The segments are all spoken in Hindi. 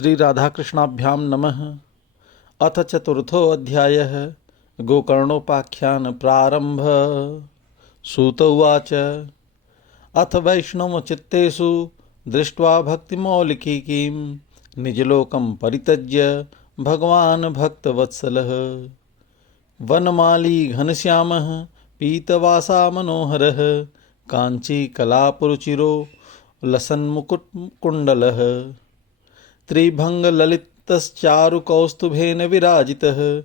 श्री राधाकृष्णाभ्यां नमः। अथ चतुर्थोऽध्यायः गोकर्णोपाख्यान प्रारंभ। सूत उवाच अथ वैष्णवचित्तेषु दृष्ट्वा भक्तिमौलिकीं निजलोकं परित्यज्य भगवान् भक्तवत्सलः वनमाली घनश्यामः पीतवासा मनोहरः काञ्चीकलापुरुचिरो लसन्मुकुटकुण्डलः त्रिभंगललितश्चारुकौस्तुभेन विराजितः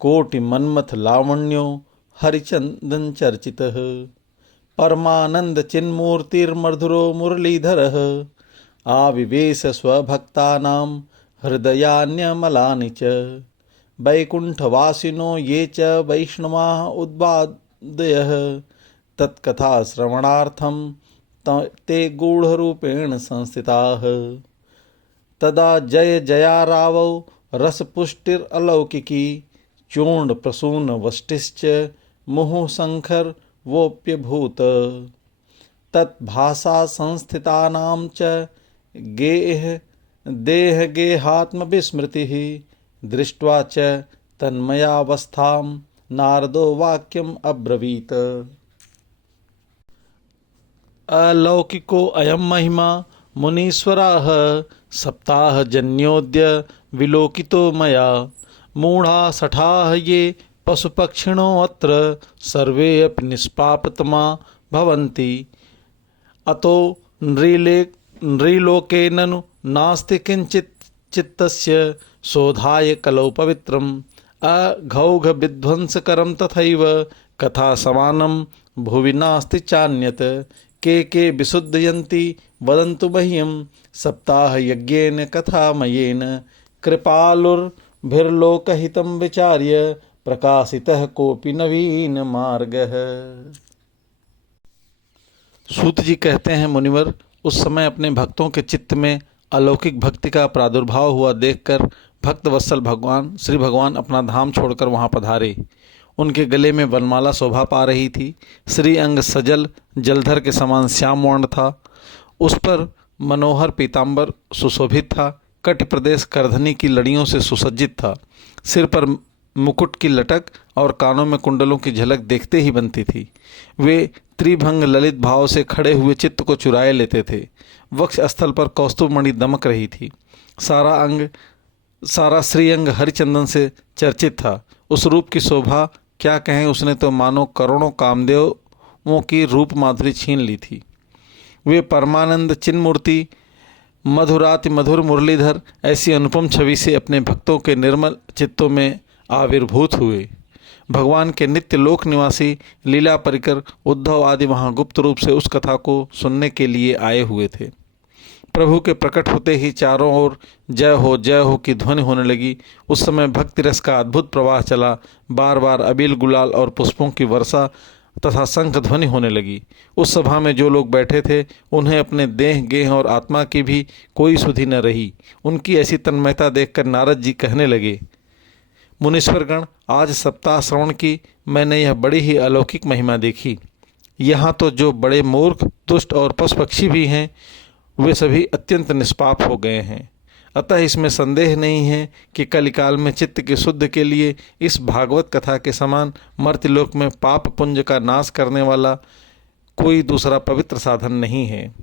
कोटिमन्मथलावण्यो हरिचन्दनचर्चितः परमानन्दचिन्मूर्तिर्मधुरो मुरलीधरः आविवेश स्वभक्तानां हृदयान्यमलानि च वैकुण्ठवासिनो ये च वैष्णवाः उद्वादयः तत्कथाश्रवणार्थं ते गूढरूपेण संस्थिताः। तदा जय जयारावौ रसपुष्टिरलौकिकी चूर्णप्रसूनवष्टिश्च मुहुःशङ्खरवोऽप्यभूत् तद्भासा संस्थितानां च देहगेहात्मविस्मृतिः दृष्ट्वा च तन्मयावस्थां नारदो वाक्यम् अब्रवीत्। अलौकिको अयं महिमा मुनीश्वराः सप्ताहजन्योऽद्य विलोकितो मया मूढ़ा सठाः ये पशुपक्षिणोऽत्र सर्वे अपि निष्पापतमा भवन्ति। अतो नृलोके ननु नास्ति किंचित् चित्तस्य शोधाय कलौ पवित्रम् अघौघविध्वंसकरं तथैव कथा समानं भुवि नास्ति चान्यत्। के विशुद्धयन्ति वदन्तु मह्यं सप्ताहयज्ञेन कथामयेन कृपालुर्भिर्लोकहितं विचार्य प्रकाशितः कोऽपि नवीन मार्गः। सूत जी कहते हैं, मुनिवर, उस समय अपने भक्तों के चित्त में अलौकिक भक्ति का प्रादुर्भाव हुआ देखकर भक्तवत्सल भगवान श्री भगवान अपना धाम छोड़कर वहां पधारे। उनके गले में वनमाला शोभा पा रही थी। श्री अंग सजल जलधर के समान श्याम वर्ण था। उस पर मनोहर पीतांबर सुशोभित था। कट प्रदेश करधनी की लड़ियों से सुसज्जित था। सिर पर मुकुट की लटक और कानों में कुंडलों की झलक देखते ही बनती थी। वे त्रिभंग ललित भाव से खड़े हुए चित्त को चुराए लेते थे। वक्ष स्थल पर कौस्तुभमणि दमक रही थी। सारा श्रीअंग हरिचंदन से चर्चित था। उस रूप की शोभा क्या कहें, उसने तो मानो करोड़ों कामदेवों की रूप माधुरी छीन ली थी। वे परमानंद चिन्मूर्ति मधुराति मधुर मुरलीधर ऐसी अनुपम छवि से अपने भक्तों के निर्मल चित्तों में आविर्भूत हुए। भगवान के नित्य लोक निवासी लीला परिकर उद्धव आदि वहाँ गुप्त रूप से उस कथा को सुनने के लिए आए हुए थे। प्रभु के प्रकट होते ही चारों ओर जय हो की ध्वनि होने लगी। उस समय भक्ति रस का अद्भुत प्रवाह चला। बार बार अबील गुलाल और पुष्पों की वर्षा तथा शंख ध्वनि होने लगी। उस सभा में जो लोग बैठे थे उन्हें अपने देह गेह और आत्मा की भी कोई सुधि न रही। उनकी ऐसी तन्मयता देखकर नारद जी कहने लगे, मुनीश्वरगण, आज सप्ताह श्रवण की मैंने यह बड़ी ही अलौकिक महिमा देखी। यहाँ तो जो बड़े मूर्ख दुष्ट और पशु पक्षी भी हैं वे सभी अत्यंत निष्पाप हो गए हैं। अतः इसमें संदेह नहीं है कि कलिकाल में चित्त के शुद्ध के लिए इस भागवत कथा के समान मर्त्यलोक में पाप पुंज का नाश करने वाला कोई दूसरा पवित्र साधन नहीं है।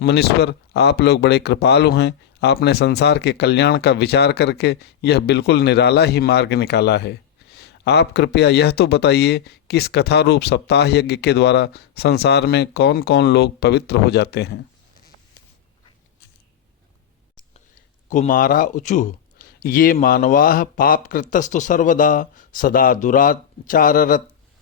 मुनीश्वर, आप लोग बड़े कृपालु हैं। आपने संसार के कल्याण का विचार करके यह बिल्कुल निराला ही मार्ग निकाला है। आप कृपया यह तो बताइए कि इस कथा रूप सप्ताह यज्ञ के द्वारा संसार में कौन कौन लोग पवित्र हो जाते हैं। कुमारा ऊचुः ये मानवाः पापकृतस्तु सर्वदा सदा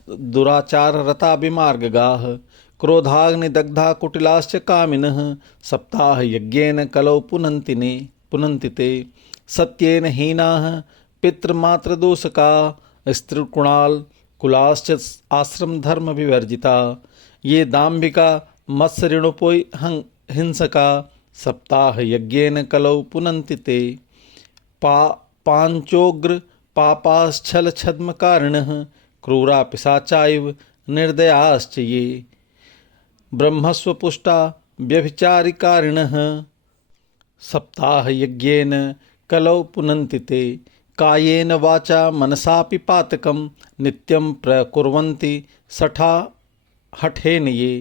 दुराचाररता विमार्गगाः क्रोधाग्निदग्धा कुटिलाश्च कामिनः सप्ताह यज्ञेन कलौ पुनन्ति ते सत्येन हीनाः पितृमातृदोषका स्त्रीकुणाल कुलाश्च आश्रम धर्म विवर्जिता ये दाम्भिका मत्सरिणुपोई हिंसका सप्ताह यज्ञेन कलौ पुनन्ति ते पांचोग्र पापाश्छल छद्मकारिणः क्रूरा पिशाचाइव निर्दयाश्च ये ब्रह्मस्वपुष्टा व्यभिचारिकारिणः सप्ताह यज्ञेन कलौ पुनन्ति ते कायेन वाचा मनसापि पातकं नित्यं प्रकुर्वन्ति सठा हठेन ये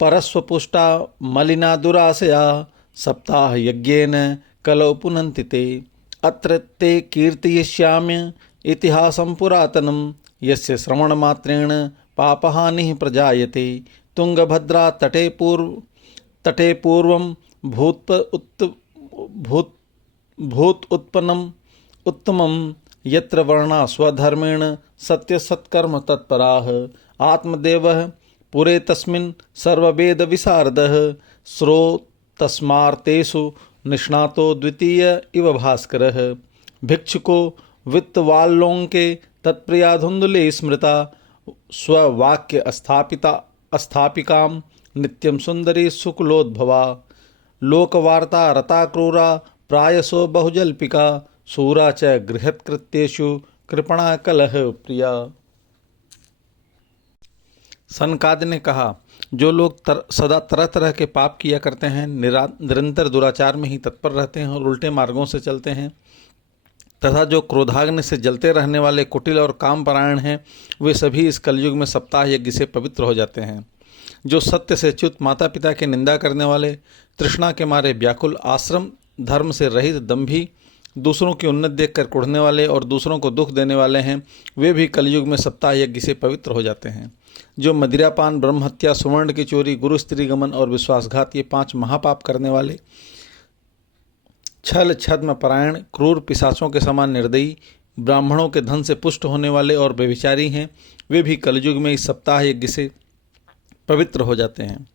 परस्वपुष्टा मलिना दुराशया सप्ताह यज्ञेन कलौ पुनन्ति ते। अत्र ते कीर्तयिष्याम्य इतिहासं पुरातनं यस्य श्रवणमात्रेण पापहानिः प्रजायते। तुंगभद्रा तटे पूर्वं भूत उत्पन्नम उत्तमं यत्र वर्णा स्वधर्मेण सत्यसत्कर्म तत्पराः आत्मदेवः पुरे तस्मिन् सर्ववेद विशारदः श्रोतस्मार्तेषु निष्णातो द्वितीय इव भास्करः। भिक्षुको वित्तवाल्लोके तत्प्रिया धुंधुले स्मृता स्ववाक्य स्थापिकां नित्यं सुंदरी शुक्लोद्भवा। लोकवार्ता रता क्रूरा प्रायसो बहुजल्पिका शूरा च गृहत्कृत्येषु कृपणा कलह प्रिया। सनकादि ने कहा, जो लोग सदा तरह तरह के पाप किया करते हैं, निरंतर दुराचार में ही तत्पर रहते हैं और उल्टे मार्गों से चलते हैं, तथा जो क्रोधाग्नि से जलते रहने वाले कुटिल और कामपरायण हैं, वे सभी इस कलयुग में सप्ताह यज्ञ से पवित्र हो जाते हैं। जो सत्य से च्युत, माता पिता की निंदा करने वाले, तृष्णा के मारे व्याकुल, आश्रम धर्म से रहित, दंभी, दूसरों की उन्नति देखकर कुढ़ने वाले और दूसरों को दुख देने वाले हैं, वे भी कलयुग में सप्ताह यज्ञ से पवित्र हो जाते हैं। जो मदिरापान, ब्रह्महत्या, सुवर्ण की चोरी, गुरु स्त्री गमन और विश्वासघात, ये 5 महापाप करने वाले, छल छद्म परायण, क्रूर, पिशाचों के समान निर्दयी, ब्राह्मणों के धन से पुष्ट होने वाले और व्यभिचारी हैं, वे भी कलयुग में इस सप्ताह यज्ञ से पवित्र हो जाते हैं।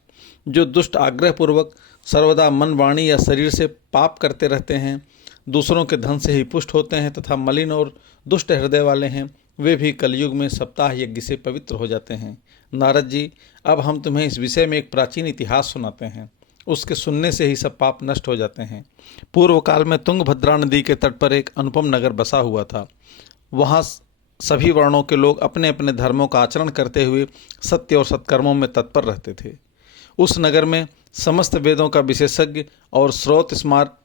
जो दुष्ट, आग्रहपूर्वक सर्वदा मन, वाणी या शरीर से पाप करते रहते हैं, दूसरों के धन से ही पुष्ट होते हैं तथा मलिन और दुष्ट हृदय वाले हैं, वे भी कलयुग में सप्ताह यज्ञ से पवित्र हो जाते हैं। नारद जी, अब हम तुम्हें इस विषय में एक प्राचीन इतिहास सुनाते हैं। उसके सुनने से ही सब पाप नष्ट हो जाते हैं। पूर्व काल में तुंगभद्रा नदी के तट पर एक अनुपम नगर बसा हुआ था। वहाँ सभी वर्णों के लोग अपने अपने धर्मों का आचरण करते हुए सत्य और सत्कर्मों में तत्पर रहते थे। उस नगर में समस्त वेदों का विशेषज्ञ और स्रोत स्मार्त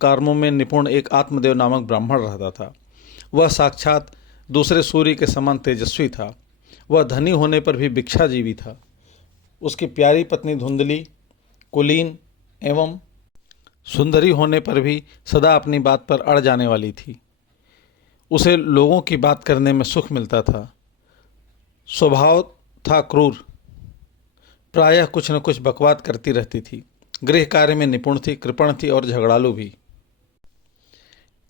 कर्मों में निपुण एक आत्मदेव नामक ब्राह्मण रहता था। वह साक्षात दूसरे सूर्य के समान तेजस्वी था। वह धनी होने पर भी भिक्षाजीवी था। उसकी प्यारी पत्नी धुंधली, कुलीन एवं सुंदरी होने पर भी सदा अपनी बात पर अड़ जाने वाली थी। उसे लोगों की बात करने में सुख मिलता था। स्वभाव था क्रूर, प्रायः कुछ न कुछ बकवाद करती रहती थी। गृह कार्य में निपुण थी, कृपण थी और झगड़ालू भी।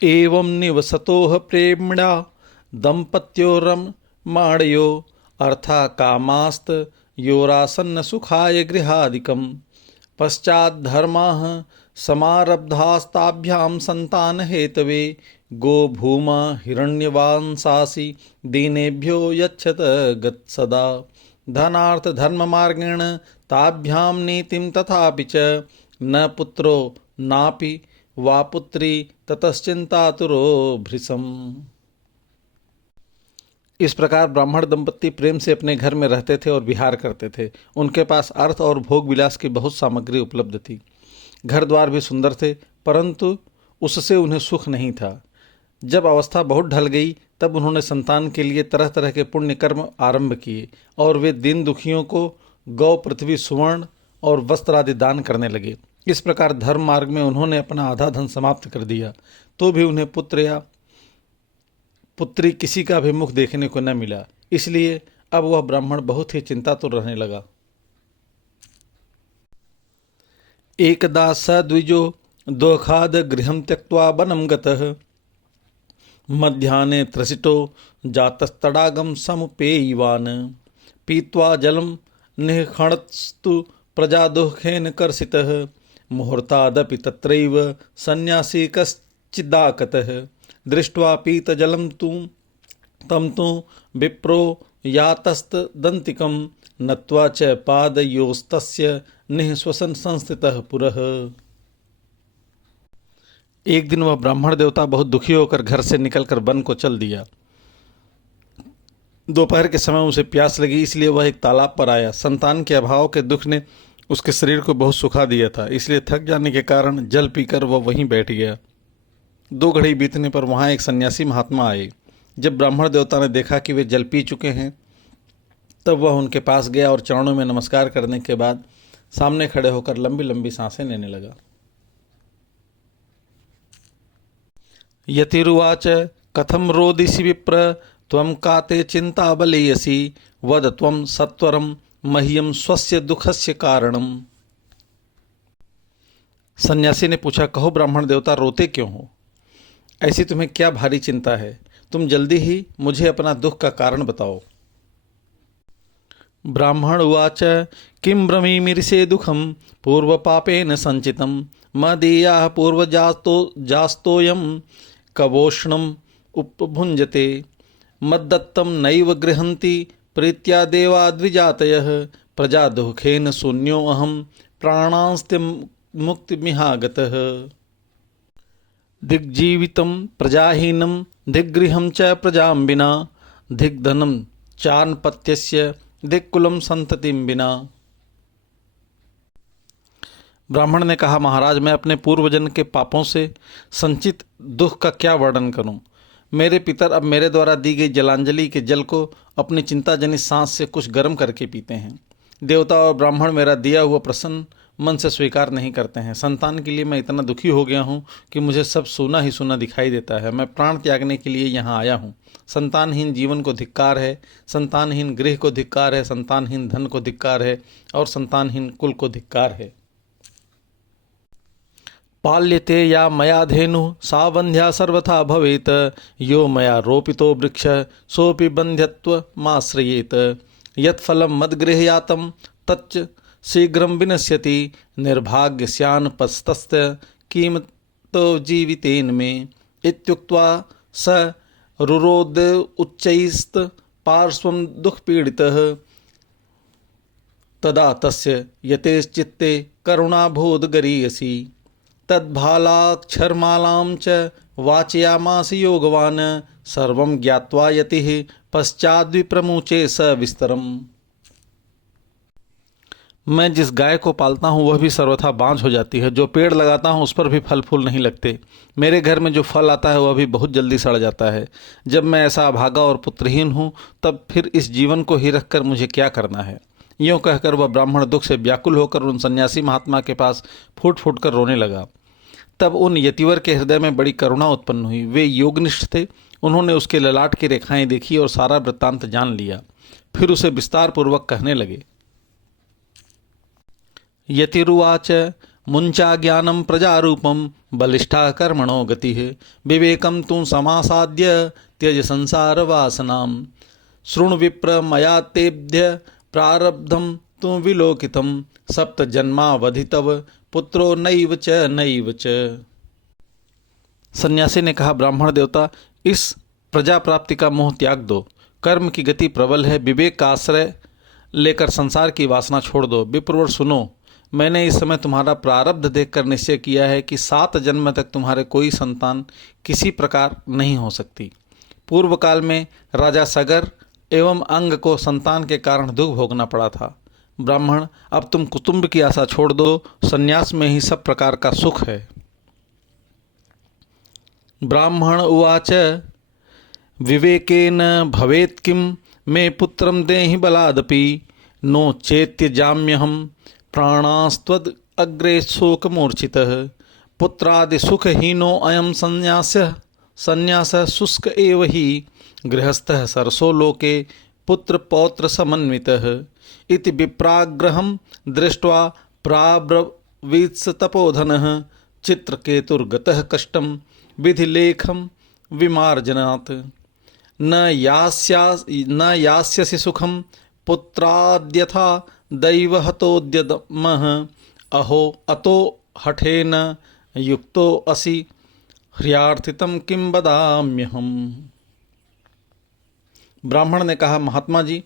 एवं निवसतोह प्रेम्णा दंपत्योरम माणयो अर्था कामास्त योरासन्न सुखाय गृहादिकम पश्चात धर्माः समारब्धास्ताभ्याम संतान हेतवे गो भूमा हिरण्यवांसासि दीनेभ्यो यच्छत गत्सदा धनार्थ धर्म मार्गेण ताभ्याम नीतिम तथापि च न पुत्रो नापि वा पुत्री ततश्चिंतातुरो भृशम। इस प्रकार ब्राह्मण दंपत्ति प्रेम से अपने घर में रहते थे और विहार करते थे। उनके पास अर्थ और भोग विलास की बहुत सामग्री उपलब्ध थी। घर द्वार भी सुंदर थे, परंतु उससे उन्हें सुख नहीं था। जब अवस्था बहुत ढल गई, तब उन्होंने संतान के लिए तरह तरह के पुण्य कर्म आरंभ किए और वे दीन दुखियों को गौ, पृथ्वी, सुवर्ण और वस्त्र आदि दान करने लगे। इस प्रकार धर्म मार्ग में उन्होंने अपना आधा धन समाप्त कर दिया, तो भी उन्हें पुत्र या पुत्री किसी का भी मुख देखने को न मिला। इसलिए अब वह ब्राह्मण बहुत ही चिंतातुर रहने लगा। एकदा स द्विजो दोखाद गृहं त्यक्त्वा वनं गतः मध्याह्ने त्रसितो जातस्तडागं समुपेयिवान् पीत्वा जलं निःखणत्स्तु प्रजादुःखेन कर्षितः मुहूर्तादपि तत्रैव सन्यासी कश्चिदाकतः दृष्ट्वा पीतजलं तं तु विप्रो यातस्तदन्तिकं नत्वा च पादयोस्तस्य निःश्वसन संस्थितः पुरः। एक दिन वह ब्राह्मण देवता बहुत दुखी होकर घर से निकलकर वन को चल दिया। दोपहर के समय उसे प्यास लगी, इसलिए वह एक तालाब पर आया। संतान के अभाव के दुख ने उसके शरीर को बहुत सुखा दिया था, इसलिए थक जाने के कारण जल पीकर वह वहीं बैठ गया। 2 घड़ी बीतने पर वहाँ एक सन्यासी महात्मा आए। जब ब्राह्मण देवता ने देखा कि वे जल पी चुके हैं, तब वह उनके पास गया और चरणों में नमस्कार करने के बाद सामने खड़े होकर लंबी लंबी सांसें लेने लगा। यतिरुवाच कथम रोदिसि विप्र त्वं काते चिंता बलीयसी वद त्वं सत्वरम मह्यम स्वस्य दुखस्य कारणम। सन्यासी ने पूछा, कहो ब्राह्मण देवता, रोते क्यों हो? ऐसी तुम्हें क्या भारी चिंता है? तुम जल्दी ही मुझे अपना दुख का कारण बताओ। ब्राह्मण उवाच किं ब्रवीमीरिषे दुखम पूर्व पापेन संचितम मदीया पूर्वजास्तोयम कवोष्णम उपभुंजते मद्दत्तम नैव गृहन्ति प्रीत्या देवा द्विजातयः प्रजा दुखेन शून्यो अहम प्राणांस्ते मुक्तिमिहागतः। दिग्जीवितं प्रजाहीनं दिग्गृहं च प्रजां विना दिग्धनं चान्पत्यस्य दिक्कुलम संततिम बिना। ब्राह्मण ने कहा, महाराज, मैं अपने पूर्वजन्म के पापों से संचित दुख का क्या वर्णन करूं? मेरे पितर अब मेरे द्वारा दी गई जलांजलि के जल को अपनी चिंताजनित सांस से कुछ गर्म करके पीते हैं। देवता और ब्राह्मण मेरा दिया हुआ प्रसन्न मन से स्वीकार नहीं करते हैं। संतान के लिए मैं इतना दुखी हो गया हूँ कि मुझे सब सूना ही सूना दिखाई देता है। मैं प्राण त्यागने के लिए यहाँ आया हूँ। संतानहीन जीवन को धिक्कार है, संतानहीन गृह को धिक्कार है, संतानहीन धन को धिक्कार है और संतानहीन कुल को धिक्कार है। पाल्यते या मया धेनु सा बंध्या सर्वथा भवेत यो मया रोपितो वृक्ष सोपि बंध्यत्वमाश्रयेत यत्फलं मद्गृहयातं तच्च शीघ्रं विनश्यति निर्भाग्यस्यान् पस्तस्य कीमतो जीवितेन मे इत्युक्त्वा स रुरोद उच्चैस्त पार्श्वं दुःखपीडितः तदा तस्य यतेश्चित्ते करुणाबोधगरीयसी तद्भालाक्षरमालां च वाचयामास योगवान् सर्वं ज्ञात्वा यतिः पश्चाद्विप्रमुचे स विस्तरम्। मैं जिस गाय को पालता हूँ वह भी सर्वथा बांझ हो जाती है। जो पेड़ लगाता हूँ उस पर भी फल फूल नहीं लगते। मेरे घर में जो फल आता है वह भी बहुत जल्दी सड़ जाता है। जब मैं ऐसा अभागा और पुत्रहीन हूँ तब फिर इस जीवन को ही रखकर मुझे क्या करना है? यूँ कहकर वह ब्राह्मण दुख से व्याकुल होकर उन सन्यासी महात्मा के पास फूट फूट कर रोने लगा। तब उन यतिवर के हृदय में बड़ी करुणा उत्पन्न हुई। वे योगनिष्ठ थे। उन्होंने उसके ललाट की रेखाएं देखी और सारा वृत्तांत जान लिया। फिर उसे विस्तार पूर्वक कहने लगे। यतिरुवाच मुंचा ज्ञानम प्रजारूपम बलिष्ठा कर्मणो गतिः विवेकम तु समासाद्य त्यज संसार वासनाम शृणु विप्र मया तेभ्य प्रारब्धम तु विलोकितम सप्त जन्मावधि तव पुत्रो नैव च। सन्यासी ने कहा, ब्राह्मण देवता, इस प्रजा प्राप्ति का मोह त्याग दो। कर्म की गति प्रबल है। विवेक का आश्रय लेकर संसार की वासना छोड़ दो। विप्रवर सुनो, मैंने इस समय तुम्हारा प्रारब्ध देखकर निश्चय किया है कि 7 जन्म तक तुम्हारे कोई संतान किसी प्रकार नहीं हो सकती। पूर्व काल में राजा सगर एवं अंग को संतान के कारण दुख भोगना पड़ा था। ब्राह्मण, अब तुम कुटुंब की आशा छोड़ दो। संन्यास में ही सब प्रकार का सुख है। ब्राह्मण उवाच विवेकेन भवेत् किं मे पुत्रं देहि बलादपि नो चेत्यजाम्यहं प्राणास्त्वद् अग्रे शोकमूर्छितः पुत्रादिसुखहीनो अयं संन्यासः शुष्क एव हि गृहस्थः सरसो लोके पुत्रपौत्र समन्वितः इति विप्राग्रहं दृष्ट्वा प्राब्रवीत्स तपोधनः चित्रकेतुर्गतः कष्टं विधिलेखं विमार्जनात् न यास्यसि सुखं पुत्राद्यथा दैवहतोद्यमः अहो अतो हठेन युक्तो असि ह्रियार्थितं किं वदाम्यहम्। ब्राह्मण ने कहा, महात्मा जी,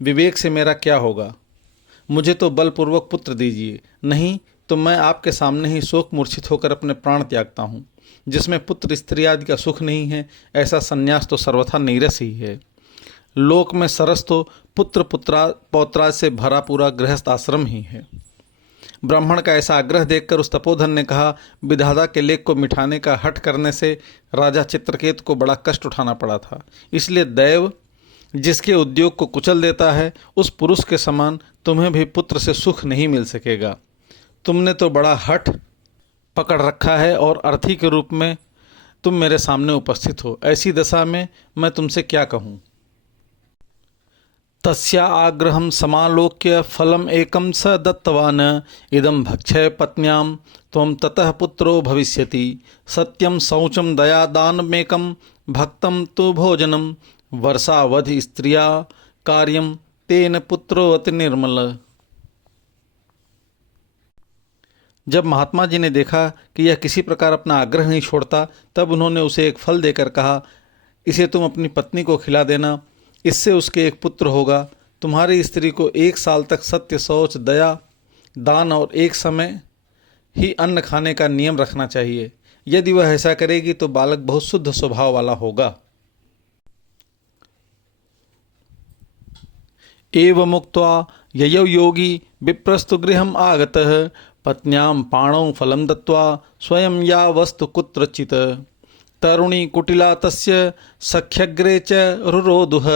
विवेक से मेरा क्या होगा? मुझे तो बलपूर्वक पुत्र दीजिए, नहीं तो मैं आपके सामने ही शोक मूर्छित होकर अपने प्राण त्यागता हूँ। जिसमें पुत्र स्त्री आदि का सुख नहीं है ऐसा संन्यास तो सर्वथा नीरस ही है। लोक में सरस तो पुत्र पौत्राज से भरा पूरा गृहस्थ आश्रम ही है। ब्राह्मण का ऐसा आग्रह देखकर उस तपोधन ने कहा, विधाता के लेख को मिटाने का हठ करने से राजा चित्रकेतु को बड़ा कष्ट उठाना पड़ा था। इसलिए दैव जिसके उद्योग को कुचल देता है, उस पुरुष के समान तुम्हें भी पुत्र से सुख नहीं मिल सकेगा। तुमने तो बड़ा हठ पकड़ रखा है और अर्थी के रूप में तुम मेरे सामने उपस्थित हो। ऐसी दशा में मैं तुमसे क्या कहूँ। तस्या आग्रहं समालोक्य फलम एकम स दत्तवान इदं भक्षय पत्न्यां त्वं ततः पुत्रो भविष्यति। सत्यम शौचम दया दानमेकं भक्तम तु भोजनम वर्षावधि स्त्रिया कार्यम तेन पुत्रो अति निर्मल। जब महात्मा जी ने देखा कि यह किसी प्रकार अपना आग्रह नहीं छोड़ता, तब उन्होंने उसे एक फल देकर कहा, इसे तुम अपनी पत्नी को खिला देना, इससे उसके एक पुत्र होगा। तुम्हारी स्त्री को 1 साल तक सत्य, शौच, दया, दान और एक समय ही अन्न खाने का नियम रखना चाहिए। यदि वह ऐसा करेगी तो बालक बहुत शुद्ध स्वभाव वाला होगा। एवं मुक्त्वा ययौ योगी विप्रस्तु गृहम् आगतः पत्न्यां पाणौ फलं दत्त्वा स्वयं या वस्तु कुत्रचित्। तरुणी कुटिला तस्य सख्यग्रे च रुरोधुः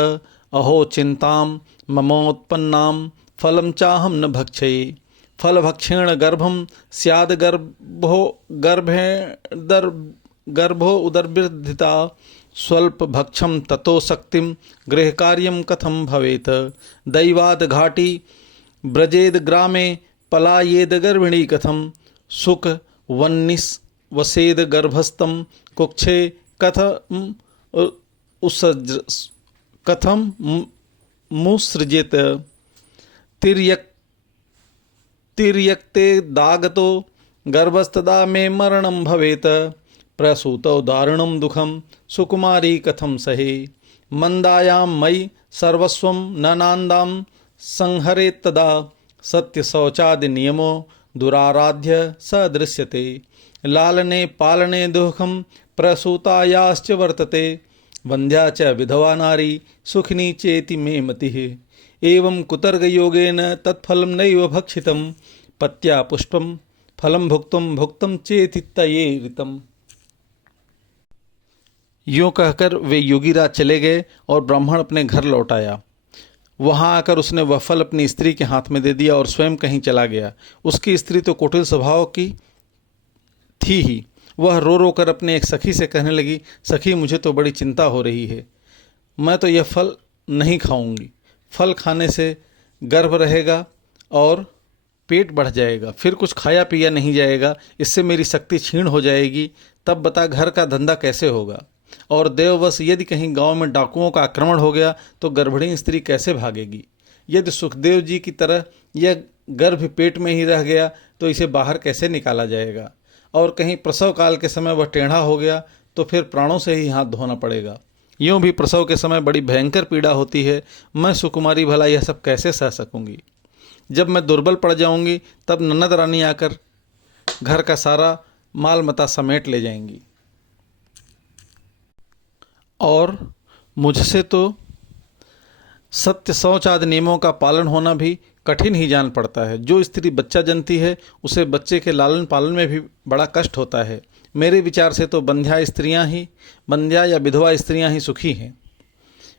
अहो चिंतां ममोत्पन्नां फलं चाहं न भक्षये। फलभक्षेण गर्भं स्याद् गर्भो उदर्भिर्धिता स्वल्प भक्षम ततो शक्तिम गृहकार्यं कथं भवेत्। दैवाद घाटी ब्रजेद ग्रामे पलायेद गर्भिणी कथं सुख वन्निस वसेद गर्भस्थं कुक्षे कथम मुसृजेत। तिर्यक्ते दागतो गर्भस्तदा मे मरणं भवेत्। प्रसूतौ दारुणं दुःखं सुकुमारी कथं सहे। मंदायां मयि सर्वस्वं ननान्दां संहरेत् तदा। सत्य शौचादि नियमो दुराराध्य स दृश्यते। लालने पालने दुःखं प्रसूतायाश्च वर्तते। वंद्या च विधवा नारी सुखिनी चेति मे मतिः। एवं कुतर्ग योगेन तत्फलं नैव भक्षितं। पत्या पुष्पं फलं भुक्तं चेति तये ऋतम्। यूँ कहकर वे योगीराज चले गए और ब्राह्मण अपने घर लौट आया। वहाँ आकर उसने वह फल अपनी स्त्री के हाथ में दे दिया और स्वयं कहीं चला गया। उसकी स्त्री तो कुटिल स्वभाव की थी ही। वह रो रो कर अपने एक सखी से कहने लगी, सखी मुझे तो बड़ी चिंता हो रही है, मैं तो यह फल नहीं खाऊंगी। फल खाने से गर्भ रहेगा और पेट बढ़ जाएगा, फिर कुछ खाया पिया नहीं जाएगा, इससे मेरी शक्ति क्षीण हो जाएगी। तब बता घर का धंधा कैसे होगा। और देववश यदि कहीं गांव में डाकुओं का आक्रमण हो गया तो गर्भिणी स्त्री कैसे भागेगी। यदि सुखदेव जी की तरह यह गर्भ पेट में ही रह गया तो इसे बाहर कैसे निकाला जाएगा। और कहीं प्रसव काल के समय वह टेढ़ा हो गया तो फिर प्राणों से ही हाथ धोना पड़ेगा। यूँ भी प्रसव के समय बड़ी भयंकर पीड़ा होती है। मैं सुकुमारी भला यह सब कैसे सह सकूंगी। जब मैं दुर्बल पड़ जाऊंगी तब ननद रानी आकर घर का सारा माल मता समेट ले जाएंगी। और मुझसे तो सत्य शौच आदि नियमों का पालन होना भी कठिन ही जान पड़ता है। जो स्त्री बच्चा जनती है उसे बच्चे के लालन पालन में भी बड़ा कष्ट होता है। मेरे विचार से तो बंध्या या विधवा स्त्रियां ही सुखी हैं।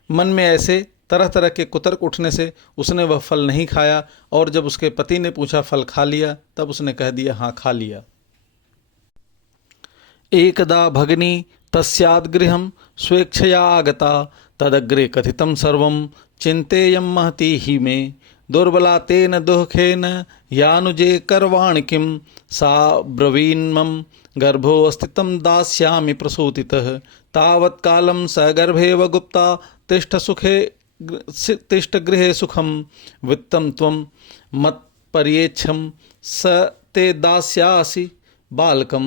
मन में ऐसे तरह तरह के कुतर्क उठने से उसने वह फल नहीं खाया और जब उसके पति ने पूछा फल खा लिया, तब उसने कह दिया हाँ खा लिया। एकदा भगिनी तस्याद्गृहं स्वेच्छया आगता तदग्रे कथितं सर्वं चिंतेयं महती ही मे। दुर्बला तेन दुःखेन यानुजे करवाणि किं। सा ब्रवीन्मं गर्भोऽस्तितं दास्यामि प्रसूतितः। तावत् कालं सगर्भेव गुप्ता तिष्ठ गृहे सुखं। वित्तं त्वं मत्पर्येच्छं स ते दास्यासि बालकं।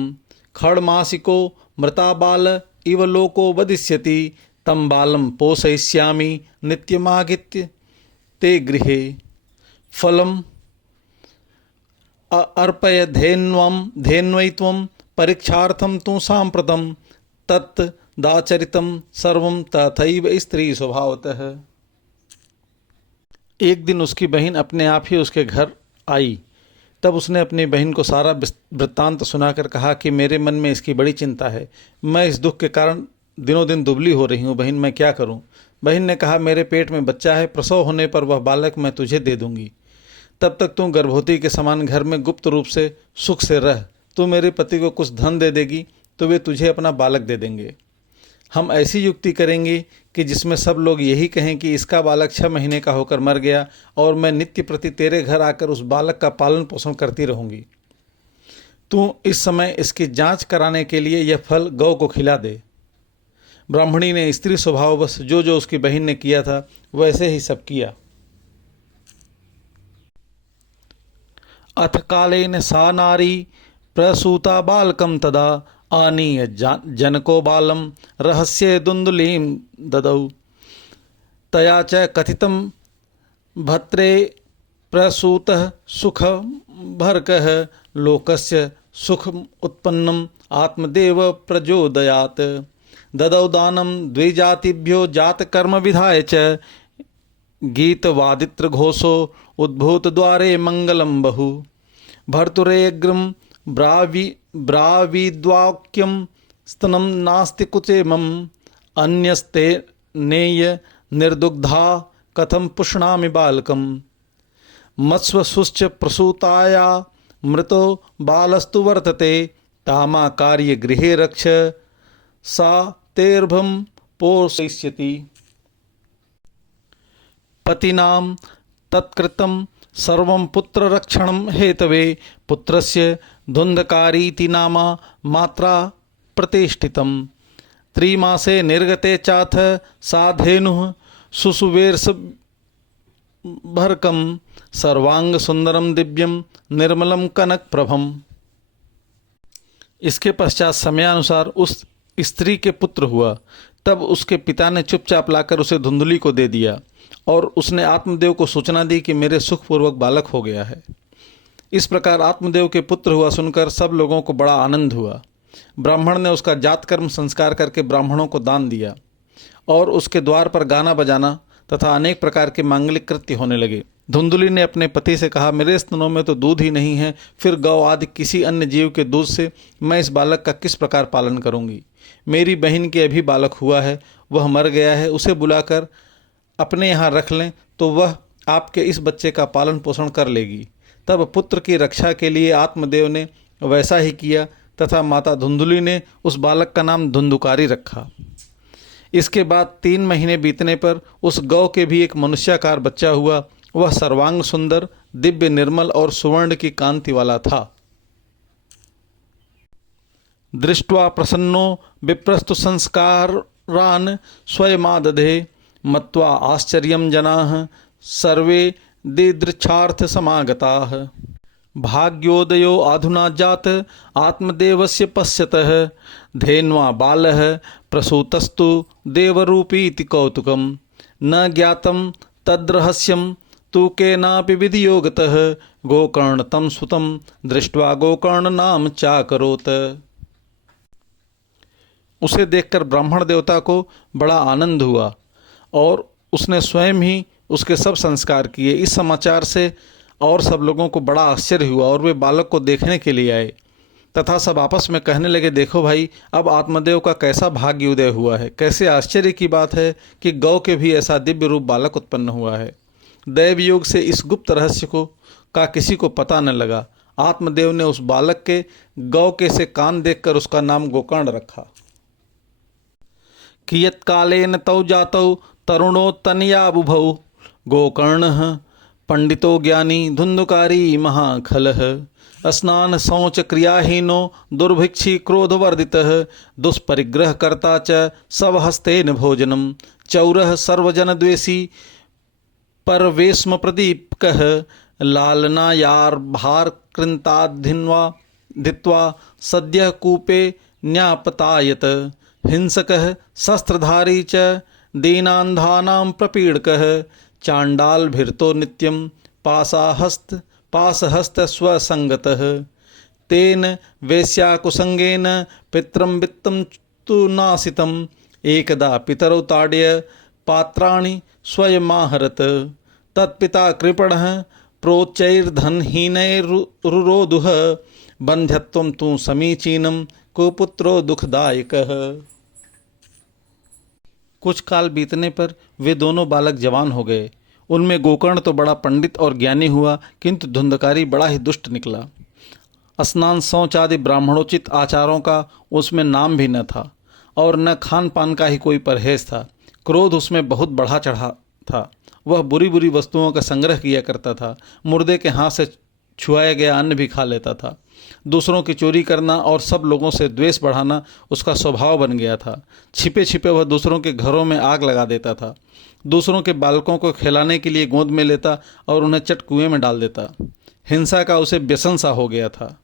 खड्मासिको मृता बाल इव लोको वदिष्यति। तं बालं पोषयिष्यामि नित्यमागत्य ते गृहे। फलम अर्पय धेन्वै त्वं परीक्षार्थं तु साम्प्रतं। तत् दाचरितं सर्वं तथैव स्त्री स्वभावतः। एक दिन उसकी बहन अपने आप ही उसके घर आई। तब उसने अपनी बहन को सारा वृत्तांत सुनाकर कहा कि मेरे मन में इसकी बड़ी चिंता है। मैं इस दुख के कारण दिनों दिन दुबली हो रही हूँ। बहन, मैं क्या करूँ? बहन ने कहा, मेरे पेट में बच्चा है, प्रसव होने पर वह बालक मैं तुझे दे दूंगी। तब तक तू गर्भवती के समान घर में गुप्त रूप से सुख से रह। तू मेरे पति को कुछ धन दे देगी तो वे तुझे अपना बालक दे देंगे। हम ऐसी युक्ति करेंगे कि जिसमें सब लोग यही कहें कि इसका बालक 6 महीने का होकर मर गया और मैं नित्य प्रति तेरे घर आकर उस बालक का पालन पोषण करती रहूंगी। तू इस समय इसकी जांच कराने के लिए यह फल गौ को खिला दे। ब्राह्मणी ने स्त्री स्वभाववश जो जो उसकी बहन ने किया था वैसे ही सब किया। अथ कालेन सा नारी प्रसूता बालकम तदा आनीय जनको बालम रहस्ये दुंदुलीं ददौ। तया च कथितं भद्रे प्रसूतः सुख भर्कः लोकस्य सुख उत्पन्नम आत्मदेव प्रचोदयात्। ददौ दानं द्विजातिभ्यो जातकर्म विधाय च गीतवादित्र घोषो उद्भूत द्वारे मंगलम बहु। भर्तुरेग्रम ब्रावीद्वाक्यम स्तनम नास्ति कुचेमम अन्यस्ते नेय निर्दुग्धा कथम पुष्णामि बालकम। मत्स्वसुश्च प्रसूताया मृतो बालस्तु वर्तते तामा कार्य गृहे रक्ष सा तेर्भम पोषयिष्यति। पतिनां तत्कृतं सर्वं पुत्ररक्षणं हेतवे पुत्रस्य धुन्धकारीति नामा मात्रा प्रतिष्ठितं। त्रिमासे निर्गते चाथ साधेनुः सुसुवेर्ष भर्कं सर्वांग सुंदरम दिव्यम निर्मलम कनक प्रभम। इसके पश्चात समयानुसार उस स्त्री के पुत्र हुआ। तब उसके पिता ने चुपचाप लाकर उसे धुंधली को दे दिया और उसने आत्मदेव को सूचना दी कि मेरे सुखपूर्वक बालक हो गया है। इस प्रकार आत्मदेव के पुत्र हुआ सुनकर सब लोगों को बड़ा आनंद हुआ। ब्राह्मण ने उसका जातकर्म संस्कार करके ब्राह्मणों को दान दिया और उसके द्वार पर गाना बजाना तथा अनेक प्रकार के मांगलिक कृत्य होने लगे। धुंधली ने अपने पति से कहा, मेरे स्तनों में तो दूध ही नहीं है, फिर गौ आदि किसी अन्य जीव के दूध से मैं इस बालक का किस प्रकार पालन करूंगी। मेरी बहन के अभी बालक हुआ है, वह मर गया है, उसे बुलाकर अपने यहाँ रख लें तो वह आपके इस बच्चे का पालन पोषण कर लेगी। तब पुत्र की रक्षा के लिए आत्मदेव ने वैसा ही किया तथा माता धुंधली ने उस बालक का नाम धुंधुकारी रखा। इसके बाद 3 महीने बीतने पर उस गौ के भी एक मनुष्याकार बच्चा हुआ। वह सर्वांग सुंदर, दिव्य, निर्मल और सुवर्ण की कांति वाला था। दृष्ट्वा प्रसन्नो विप्रस्तु संस्कारान् स्वयमादधे मत्वा आश्चर्यं जनाः सर्वे दिदृक्षार्थ समागताः। भाग्योदयो अधुना जात आत्मदेवस्य पश्यतः धेन्वा बालः प्रसूतस्तु देवरूपीति कौतुकं न ज्ञातं तद्रहस्यं तु केनापि विधियोगतः गोकर्ण तं सुतं दृष्ट्वा गोकर्ण नाम चाकरोत। उसे देखकर ब्राह्मण देवता को बड़ा आनंद हुआ और उसने स्वयं ही उसके सब संस्कार किए। इस समाचार से और सब लोगों को बड़ा आश्चर्य हुआ और वे बालक को देखने के लिए आए तथा सब आपस में कहने लगे, देखो भाई, अब आत्मदेव का कैसा भाग्य उदय हुआ है। कैसे आश्चर्य की बात है कि गौ के भी ऐसा दिव्य रूप बालक उत्पन्न हुआ है। दैव योग से इस गुप्त रहस्य का किसी को पता न लगा। आत्मदेव ने उस बालक के गौ के से कान देखकर उसका नाम गोकर्ण रखा। कियत्कालेन तौ जातौ तरुणोत्तनया बुभौ गोकर्णः पंडितो ज्ञानी धुन्धुकारी महाखलः। स्नान शौच क्रियाहीनो दुर्भिक्षी क्रोधवर्धितः दुष्परिग्रहकर्ता च स्वहस्तेन भोजनम चौरः सर्वजनद्वेषी परवेश्म प्रदीपकः लालनायार्भारकृन्ताद्धित्वा सद्यः कूपे न्यापतायत। हिंसकः शस्त्रधारी च दीनान्धानां प्रपीडकः चाण्डालभीर्तो नित्यं पाशहस्त स्वसंगतः। तेन वेश्याकुसंगेन पितरं वित्तं तु नासितं एकदा पितरौ ताड्य पात्राणि स्वयमाहरत। तत्पिता कृपणः प्रोच्चैर्धनहीनैरुरोधुः बन्ध्यत्वं तु समीचीनं कुपुत्रो दुखदायकः। कुछ काल बीतने पर वे दोनों बालक जवान हो गए। उनमें गोकर्ण तो बड़ा पंडित और ज्ञानी हुआ, किंतु धुंधकारी बड़ा ही दुष्ट निकला। स्नान शौच आदि ब्राह्मणोचित आचारों का उसमें नाम भी न था और न खान पान का ही कोई परहेज था। क्रोध उसमें बहुत बढ़ा चढ़ा था। वह बुरी बुरी वस्तुओं का संग्रह किया करता था। मुर्दे के हाथ से छुआया गया अन्न भी खा लेता था। दूसरों की चोरी करना और सब लोगों से द्वेष बढ़ाना उसका स्वभाव बन गया था। छिपे छिपे वह दूसरों के घरों में आग लगा देता था। दूसरों के बालकों को खिलाने के लिए गोद में लेता और उन्हें चट कुएं में डाल देता। हिंसा का उसे व्यसन सा हो गया था।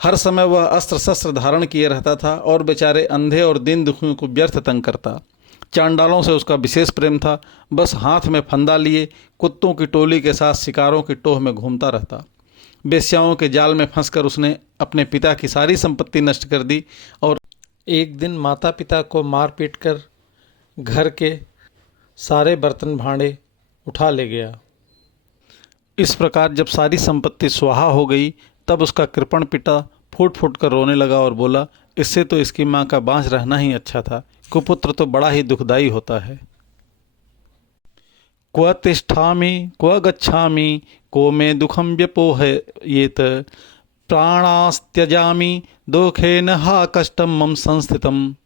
हर समय वह अस्त्र शस्त्र धारण किए रहता था और बेचारे अंधे और दीन दुखियों को व्यर्थ तंग करता। चांडालों से उसका विशेष प्रेम था। बस हाथ में फंदा लिए कुत्तों की टोली के साथ शिकारों की टोह में घूमता रहता। बेश्याओं के जाल में फंसकर उसने अपने पिता की सारी संपत्ति नष्ट कर दी और एक दिन माता पिता को मार पीट कर घर के सारे बर्तन भांडे उठा ले गया। इस प्रकार जब सारी संपत्ति स्वाहा हो गई तब उसका कृपण पिता फूट फूट कर रोने लगा और बोला, इससे तो इसकी माँ का बाँझ रहना ही अच्छा था। कुपुत्र तो बड़ा ही दुखदायी होता है। क्व तिष्ठामि क्व गच्छामि को मे दुखम व्यपोहयेत प्राणास्त्यजामि दुखेन हा कष्टम मम संस्थितम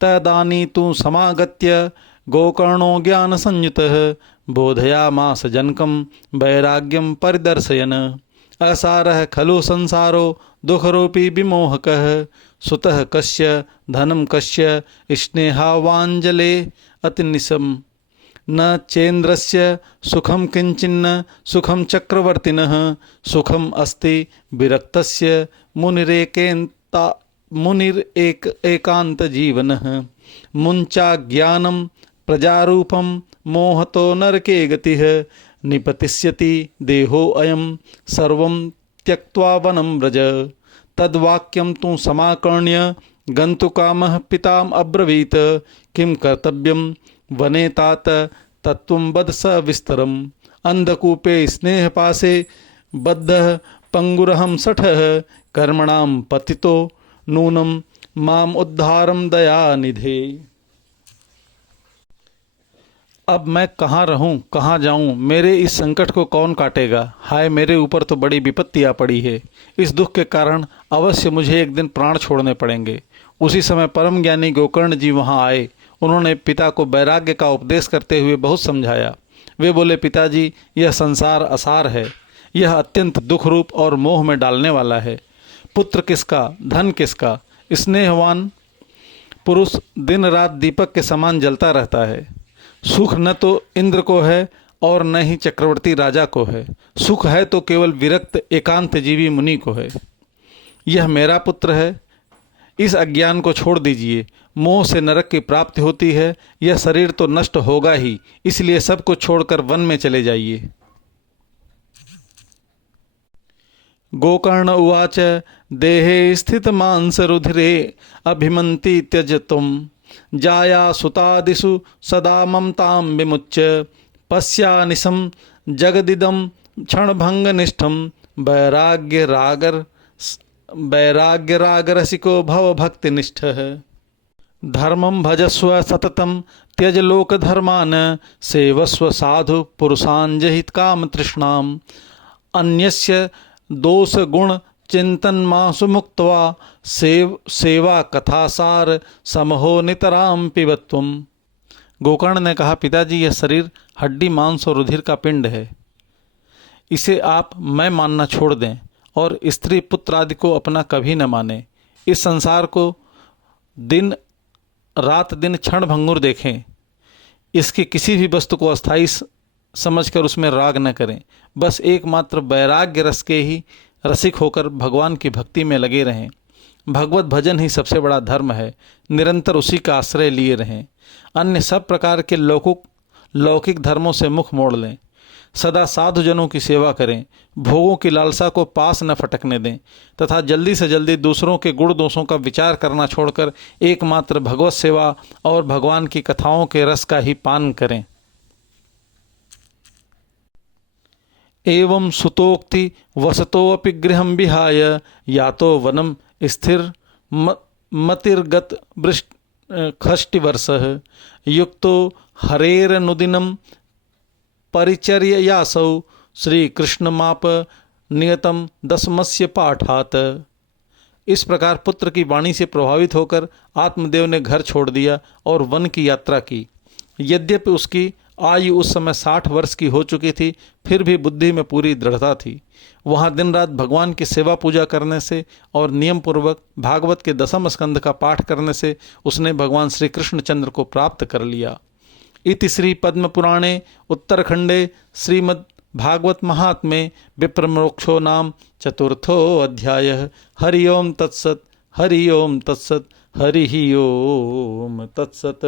तदानी तु समागत्य गोकर्णो ज्ञान संयुतः बोधयामास जनकं वैराग्यं परिदर्शयन् असारः खलु संसारो दुखरूपी विमोहकः सुतः कस्य धनं कस्य स्नेहावाञ्जले अतिनिशम् न चेन्द्रस्य सुखं किंचिन्न सुखं चक्रवर्तिनः सुखम अस्ति विरक्तस्य मुनिरेकांत जीवनः मुंचा ज्ञानं प्रजारूपं मोहतो नरके गतिः निपतिष्यति देहो अयं सर्वं त्यक्त्वा वनं व्रज तद्वाक्यं तु समाकर्ण्य गन्तुकामः पिताम् अब्रवीत् किं कर्तव्यं वने तात तत्त्वं वद स विस्तरम् अंधकूपे स्नेहपासे बद्धः पंगुरहं सठः कर्मणां पतितो नूनं माम उद्धारम दयानिधे। अब मैं कहाँ रहूं, कहाँ जाऊं, मेरे इस संकट को कौन काटेगा। हाय, मेरे ऊपर तो बड़ी विपत्ति आ पड़ी है। इस दुख के कारण अवश्य मुझे एक दिन प्राण छोड़ने पड़ेंगे। उसी समय परम ज्ञानी गोकर्ण जी वहाँ आए। उन्होंने पिता को वैराग्य का उपदेश करते हुए बहुत समझाया। वे बोले, पिताजी, यह संसार असार है। यह अत्यंत दुख रूप और मोह में डालने वाला है। पुत्र किसका, धन किसका। स्नेहवान पुरुष दिन रात दीपक के समान जलता रहता है। सुख न तो इंद्र को है और न ही चक्रवर्ती राजा को है। सुख है तो केवल विरक्त एकांत जीवी मुनि को है। यह मेरा पुत्र है। इस अज्ञान को छोड़ दीजिए। मोह से नरक की प्राप्ति होती है। यह शरीर तो नष्ट होगा ही, इसलिए सब कुछ छोड़कर वन में चले जाइए। गोकर्ण उवाच देहे स्थित मांस रुधिरे अभिमंति त्यज तुम जाया सुतादिषु सदा ममतां विमुच्य पश्यानिशं जगदिदं क्षणभंगनिष्ठं वैराग्यरागरसिको भव भक्तिनिष्ठः धर्मं भजस्व सततं त्यज लोकधर्मान् सेवस्व साधु पुरुषान् जहित काम तृष्णाम् अन्यस्य दोष गुण चिंतन मासु मुक्त्वा सेवा कथासार समहो नितराम पिबत्वम। गोकर्ण ने कहा, पिताजी, यह शरीर हड्डी मांस और रुधिर का पिंड है। इसे आप मैं मानना छोड़ दें और स्त्री पुत्र आदि को अपना कभी न माने। इस संसार को दिन रात दिन क्षण भंगुर देखें। इसकी किसी भी वस्तु को अस्थायी समझकर उसमें राग न करें। बस एकमात्र वैराग्य रस के ही रसिक होकर भगवान की भक्ति में लगे रहें। भगवत भजन ही सबसे बड़ा धर्म है। निरंतर उसी का आश्रय लिए रहें। अन्य सब प्रकार के लौकिक धर्मों से मुख मोड़ लें। सदा साधुजनों की सेवा करें। भोगों की लालसा को पास न फटकने दें तथा जल्दी से जल्दी दूसरों के गुण दोषों का विचार करना छोड़कर एकमात्र भगवत सेवा और भगवान की कथाओं के रस का ही पान करें। एवं सुतोक्ति वसतोऽपि गृहं विहाय यातो वनं स्थिर मतिर्गत खष्टिवर्षः युक्तो हरेरनुदिनं परिचर्ययासौ श्रीकृष्णमाप नियतम दशमस्य पाठात्। इस प्रकार पुत्र की वाणी से प्रभावित होकर आत्मदेव ने घर छोड़ दिया और वन की यात्रा की। यद्यपि उसकी आयु उस समय 60 वर्ष की हो चुकी थी, फिर भी बुद्धि में पूरी दृढ़ता थी। वहाँ दिन रात भगवान की सेवा पूजा करने से और नियम पूर्वक भागवत के 10वें स्कंद का पाठ करने से उसने भगवान श्री कृष्णचंद्र को प्राप्त कर लिया। इति श्री पद्म पुराणे उत्तरखंडे श्रीमद् भागवत महात्म्ये विप्रमोक्षो नाम चतुर्थो अध्यायः। हरि ओम तत्सत्, हरि ओम तत्सत्, हरि ओम तत्सत्।